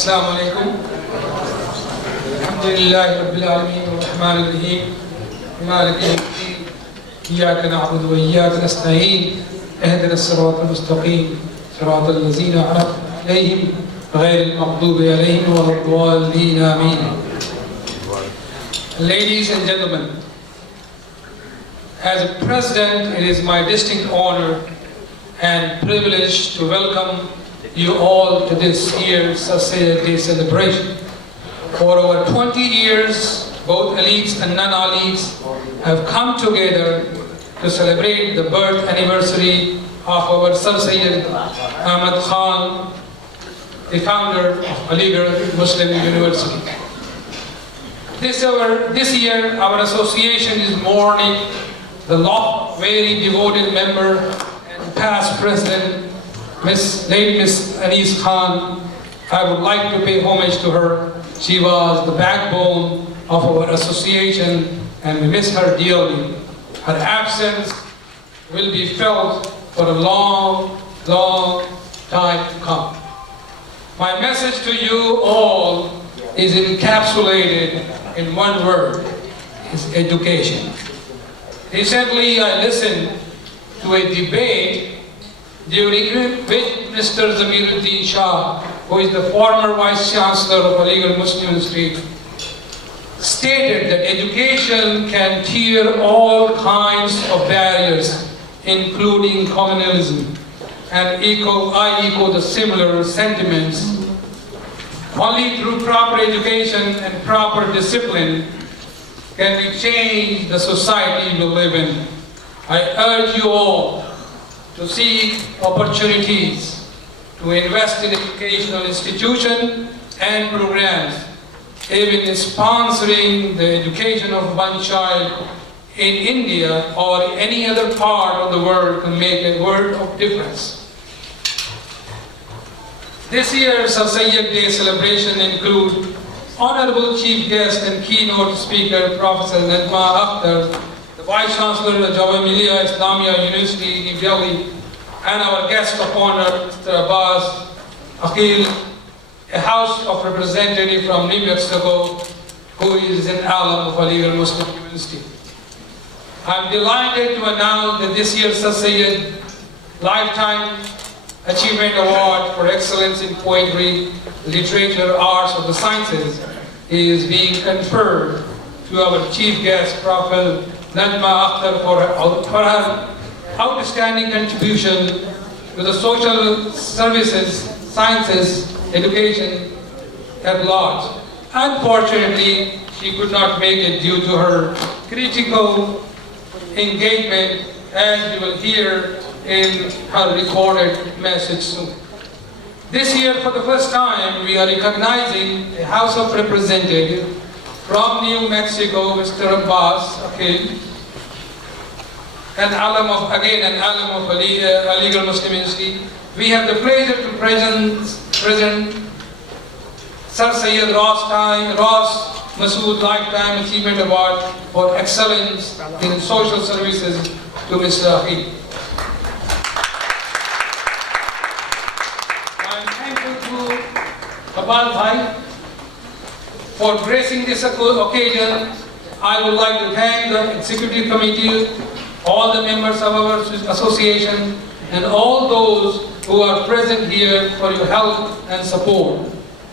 السلام عليكم. الحمد لله رب العالمين الرحمن الرحيم مالك يوم الدين إياك نعبد وإياك نستعين اهدنا الصراط المستقيم صراط الذين أنعمت عليهم غير المغضوب عليهم ولا الضالين آمين. Ladies and gentlemen, as a president, it is my distinct honor and privilege to welcome you all to this year's Syed Day celebration. For over 20 years, both elites and non-elites have come together to celebrate the birth anniversary of our Syed Ahmad Khan, the founder of Aligarh Muslim University. This year, our association is mourning the very devoted member and past president, late Miss Anis Khan. I would like to pay homage to her. She was the backbone of our association and we miss her dearly. Her absence will be felt for a long, long time to come. My message to you all is encapsulated in one word, is education. Recently, I listened to a debate during which Mr. Zamiruddin Shah, who is the former Vice Chancellor of Aligarh Muslim University, stated that education can tear all kinds of barriers, including communalism, and I echo the similar sentiments. Only through proper education and proper discipline can we change the society we live in. I urge you all to seek opportunities to invest in educational institutions and programs. Even sponsoring the education of one child in India or any other part of the world can make a world of difference. This year's Syed Day celebration includes Honorable Chief Guest and Keynote Speaker Professor Najma Akhtar, the Vice Chancellor of Jamia Islamia University, New Delhi, and our guest of honor, Mr. Abbas Akhil, a House of Representative from New Mexico, who is an alum of Aligarh Muslim University. I'm delighted to announce that this year's Syed Lifetime Achievement Award for Excellence in Poetry, Literature, Arts, or the Sciences is being conferred to our Chief Guest, Prophet Najma Akhtar, for her outstanding contribution to the social services, sciences, education at large. Unfortunately, she could not make it due to her critical engagement, as you will hear in her recorded message soon. This year, for the first time, we are recognizing a House of Representatives from New Mexico, Mr. Abbas Akhil, an alum of Aligarh Muslim University. We have the pleasure to present Sir Syed Ross Masood Lifetime Achievement Award for Excellence in Social Services to Mr. Akhil. I'm thankful to Abbas Bhai for gracing this occasion. I would like to thank the Executive Committee, all the members of our association, and all those who are present here for your help and support.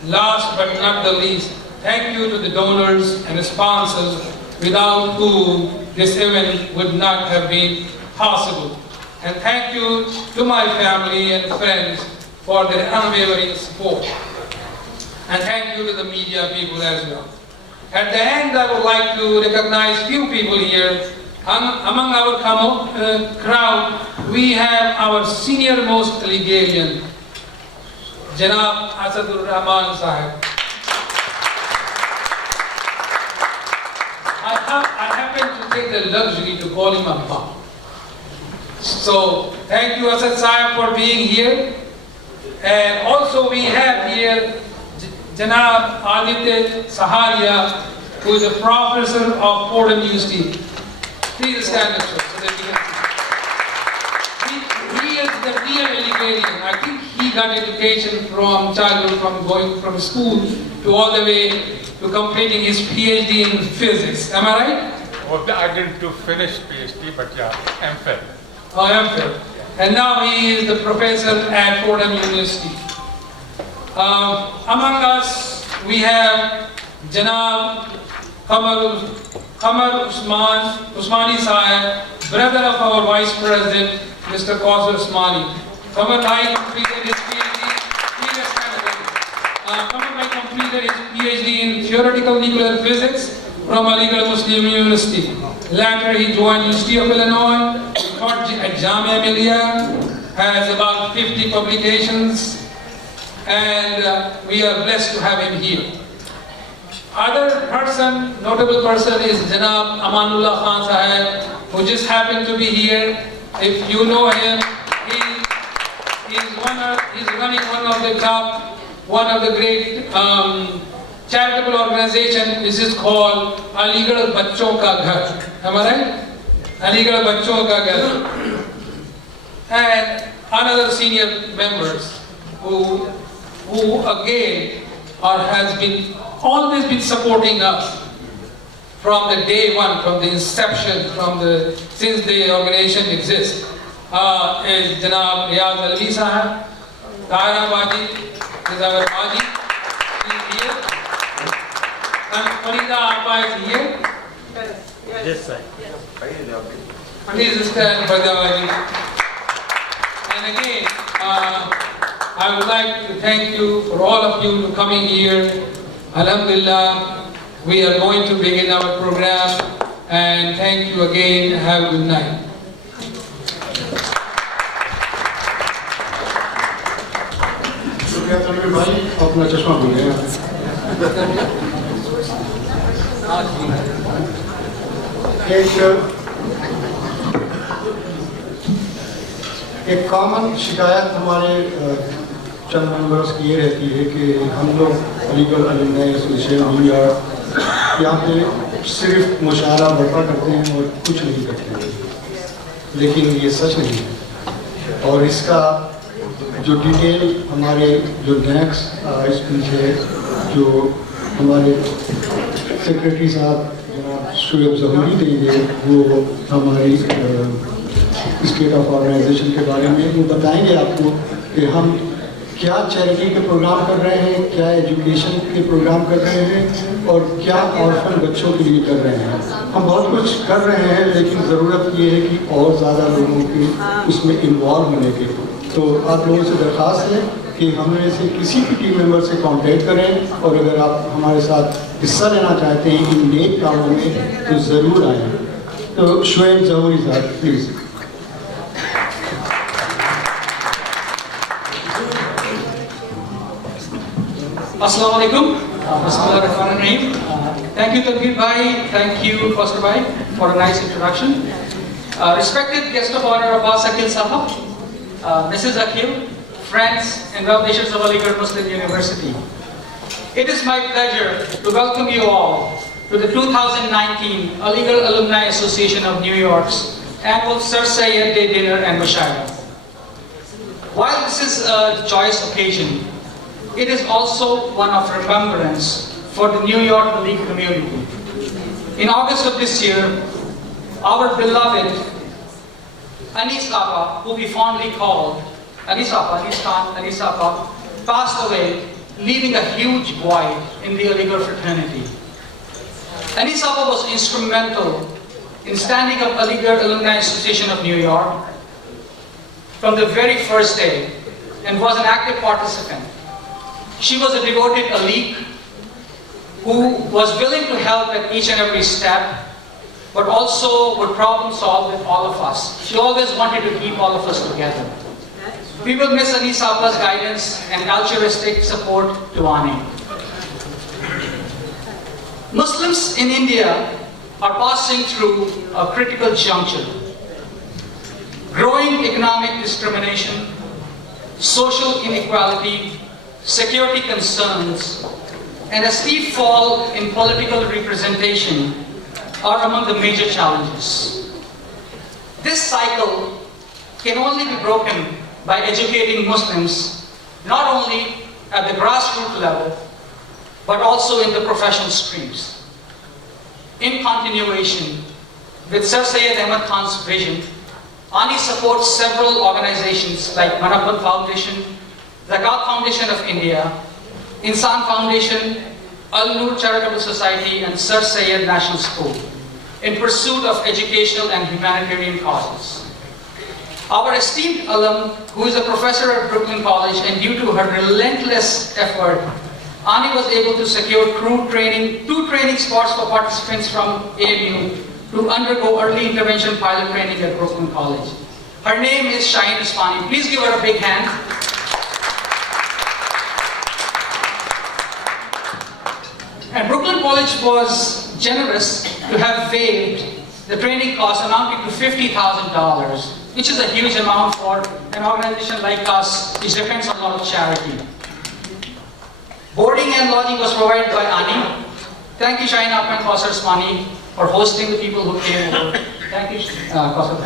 Last but not the least, thank you to the donors and the sponsors without whom this event would not have been possible. And thank you to my family and friends for their unwavering support. And thank you to the media people as well. At the end, I would like to recognize few people here. Among our crowd, we have our senior most Aligarhian, Janab Asadur Rahman Sahib. I happen to take the luxury to call him Abba. So, thank you Asad Sahib for being here. And also we have here Janab Aditya Saharia, who is a professor of Fordham University. Please stand up, sir, so that we can see. We is the real Ligerian. I think he got education from childhood, from going from school to all the way to completing his PhD in physics. Am I right? Well, I didn't do finish PhD, but yeah, MPhil. Oh, MPhil. And now he is the professor at Fordham University. Among us, we have Janab Qamar Usmani Syed, brother of our Vice President, Mr. Qausar Usmani. Qamar Bhai completed his PhD in theoretical nuclear physics from Aligarh Muslim University. Later, he joined University of Illinois, taught at Jamia Millia, has about 50 publications, and we are blessed to have him here. Other person, notable person is Janab Amanullah Khan Sahib, who just happened to be here. If you know him, he's running one of the great charitable organization. This is called Aligarh Bachon Ka Ghar. Am I right? Aligarh Bachon Ka Ghar. And another senior members who again has been always been supporting us from the day one, from the inception, since the organization exists, is Janab Riyaz Alvi Sahib, Taira Baji is our Baji, he is here, and Farida Appa is here. This side. Please stand, Farida Baji. And again, I would like to thank you for all of you coming here. Alhamdulillah, we are going to begin our program, and thank you again. Have a good night. शुक्रिया तनवीर भाई, अपना चश्मा भूल गए हैं। एक common शिकायत हमारे चंद मेंबर्स की ये रहती है कि हम लोग अलीगढ़ अलुमनाई एसोसिएशन न्यूयॉर्क यहाँ पे सिर्फ मुशायरा बर्पा करते हैं और कुछ नहीं करते हैं, लेकिन ये सच नहीं है। और इसका जो डिटेल हमारे जो नेक्स्ट स्पीच है, जो हमारे सेक्रेटरी साहब जनाब शुएब ज़हूरी देंगे, वो हमारी स्टेट ऑफ ऑर्गेनाइजेशन के बारे में वो बताएंगे आपको कि हम क्या चैरिटी के प्रोग्राम कर रहे हैं, क्या एजुकेशन के प्रोग्राम कर रहे हैं और क्या ऑर्फन बच्चों के लिए कर रहे हैं। हम बहुत कुछ कर रहे हैं, लेकिन ज़रूरत ये है कि और ज़्यादा लोगों के उसमें इन्वॉल्व होने के। तो आप लोगों से दरख्वास्त है कि हमें से किसी भी टीम मेंबर से कांटेक्ट करें, और अगर आप हमारे साथ हिस्सा लेना चाहते हैं इन नेक कामों में तो ज़रूर आएँ। तो शुएब ज़हूरी साहब please. Assalamu alaikum. Bismillahirrahmanirrahim. Thank you, Tanveer Bhai. Thank you, Qausar Bhai, for a nice introduction. Respected guest of honor, Abbas Akil Sahab, Mrs. Akil, friends and well-wishers of Aligarh Muslim University. It is my pleasure to welcome you all to the 2019 Aligarh Alumni Association of New York's annual Sir Syed Day Dinner and Mushaira. While this is a joyous occasion, it is also one of remembrance for the New York League community. In August of this year, our beloved Anis Appa, who we fondly called Anis Appa, passed away, leaving a huge void in the Aligarh fraternity. Anis Appa was instrumental in standing up Aligarh Alumni Association of New York from the very first day and was an active participant. She was a devoted alike who was willing to help at each and every step, but also would problem solve with all of us. She always wanted to keep all of us together. We will miss Anis Appa's guidance and altruistic support to AANY. Muslims in India are passing through a critical juncture. Growing economic discrimination, social inequality, security concerns, and a steep fall in political representation are among the major challenges. This cycle can only be broken by educating Muslims, not only at the grassroots level, but also in the professional streams. In continuation with Sir Syed Ahmad Khan's vision, AANY supports several organizations like Manabbat Foundation, Zakat Foundation of India, Insan Foundation, Al-Noor Charitable Society, and Sir Syed National School in pursuit of educational and humanitarian causes. Our esteemed alum, who is a professor at Brooklyn College, and due to her relentless effort, AANY was able to secure two training spots for participants from AMU to undergo early intervention pilot training at Brooklyn College. Her name is Shaheen Usmani. Please give her a big hand. And Brooklyn College was generous to have waived the training cost amounting to $50,000, which is a huge amount for an organization like us, which depends on a lot of charity. Boarding and lodging was provided by AANY. Thank you, Shaheen and Kausar Usmani, for hosting the people who came over. Thank you, Kausar.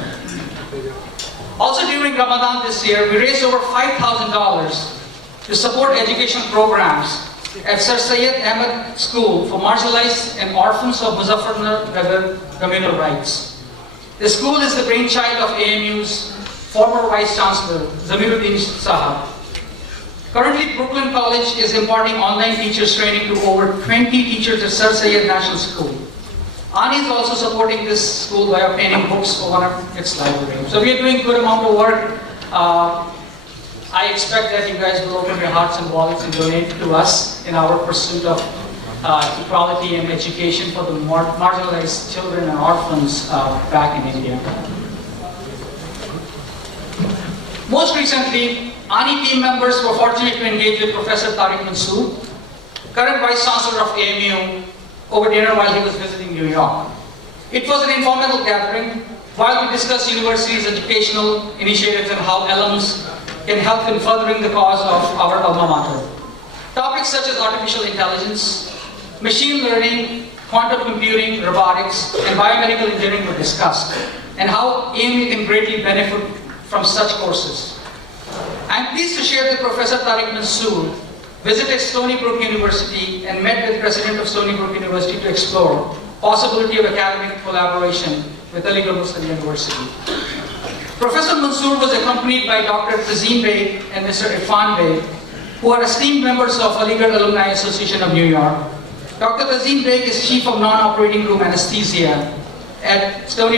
Also during Ramadan this year, we raised over $5,000 to support education programs at Sir Syed Ahmad School for marginalized and orphans of Muzaffarnagar communal rights. The school is the brainchild of AMU's former Vice Chancellor, Zamiruddin Sahab. Currently, Brooklyn College is imparting online teachers training to over 20 teachers at Sir Syed National School. AANY is also supporting this school by obtaining books for one of its libraries. So we are doing a good amount of work. I expect that you guys will open your hearts and wallets and donate to us in our pursuit of equality and education for the marginalized children and orphans back in India. Most recently, AANY team members were fortunate to engage with Professor Tariq Mansoor, current Vice Chancellor of AMU, over dinner while he was visiting New York. It was an informal gathering while we discussed university's educational initiatives and how alums can help in furthering the cause of our alma mater. Topics such as artificial intelligence, machine learning, quantum computing, robotics, and biomedical engineering were discussed, and how AMU can greatly benefit from such courses. I am pleased to share that Professor Tariq Mansoor visited Stony Brook University and met with President of Stony Brook University to explore possibility of academic collaboration with Aligarh Muslim University. Professor Mansoor was accompanied by Dr. Tazeen Bey and Mr. Irfan Bey, who are esteemed members of Aligarh Alumni Association of New York. Dr. Tazeen Bey is Chief of Non-Operating Room Anesthesia at Stony